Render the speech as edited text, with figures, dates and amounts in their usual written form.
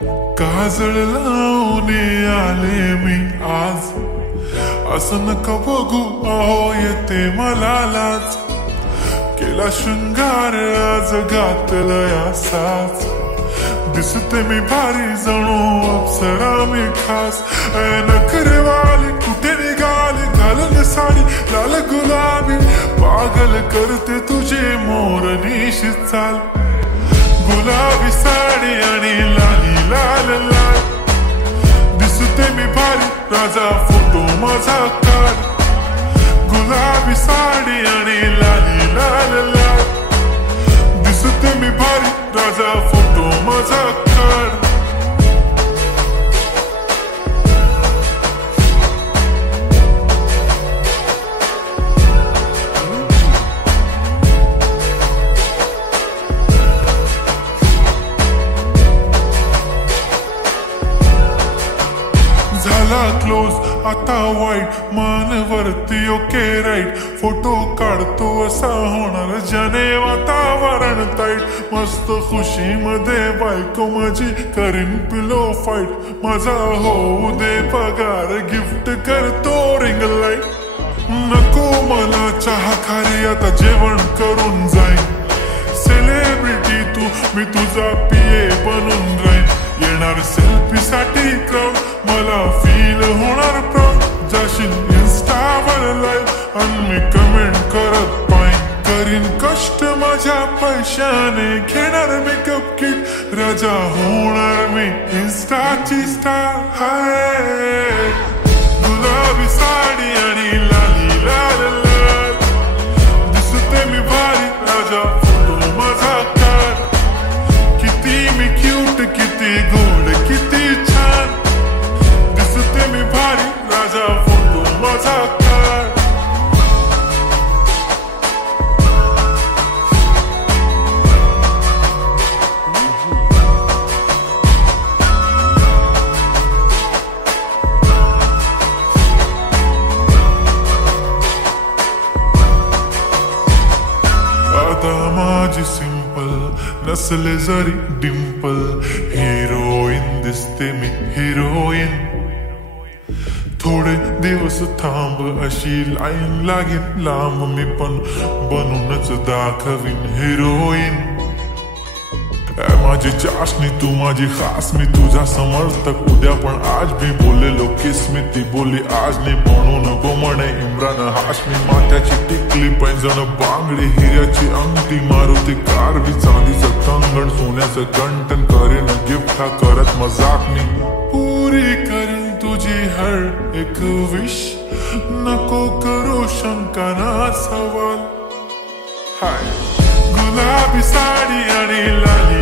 काजळ लावून आले मी आज, असं नका बघू अहो येते मला लाज. केला शृंगार आज घातलाय असाच, दिसते मी भारी जणू अप्सरा मी खास. नखरेवाली कुठे निघाली घालून साडी लाल गुलाबी, पागल करते तुझे मोरनीशी चाल. गुलाबी साडी आणि लाली लाल लाल, दिसते मी भारी राजा फोटो माझा काढ. गुलाबी साडी आणि लाली लाल लाल, दिसते मी भारी राजा फोटो माझा काढ. झाला क्लोज आता वाईट, मान वरती ओके राईट. फोटो काढतो असा होणार ज्याने वातावरण ताईट. मस्त खुशी मध्ये बायको माझी करीन पिलो फाईट. माझा होऊ दे पगार गिफ्ट करतो रिंग लाईट. नको मला चहा खारी आता जेवण करून जाईन. सेलिब्रिटी तू मी तुझा पिये बनून राहीन. येणार सेल्फी साठी क्राऊड मला फील होणार प्राऊड. जाशील इन्स्टावर लाईव्ह आणि मी कमेंट करत पाईन. करीन कष्ट माझ्या पैशाने घेणार मेकअप किट. राजा होणार मी इन्स्टाची स्टार. हाय गुलाबी साडी आणि लाली लाल लाल, दिसते मी भारी राजा फोटो माझा काढ. किती मी क्यूट किती गोड किती छान, दिसते मी भारी राजा फोटो माझा काढ. आता माझी सिंपल नसले जरी डिंपल, हिरोईन दिसते मी हिरोईन. थोडे दिवस थांब अशी लाईन लागेल लांब, मी पण बनूनच दाखवीन हिरोईन. माझी चाशनी तू माझी खास, मी तुझा समर्थक उद्या पण आज मी बोललेलो किस मी. ती बोली आज नाही बनू नको म्हणे इम्रान हाशमी. माथ्याची टिकली पैंजण बांगडी हिऱ्याची अंगठी, मारुती कारवी चांदीचं कंगण सोन्याचं गंटन. करेन गिफ्ट हा करत मजाक मी, पुरी करेन तुझी हर एक विश. नको करू शंका ना सवाल. हाय गुलाबी साडी आणि लाली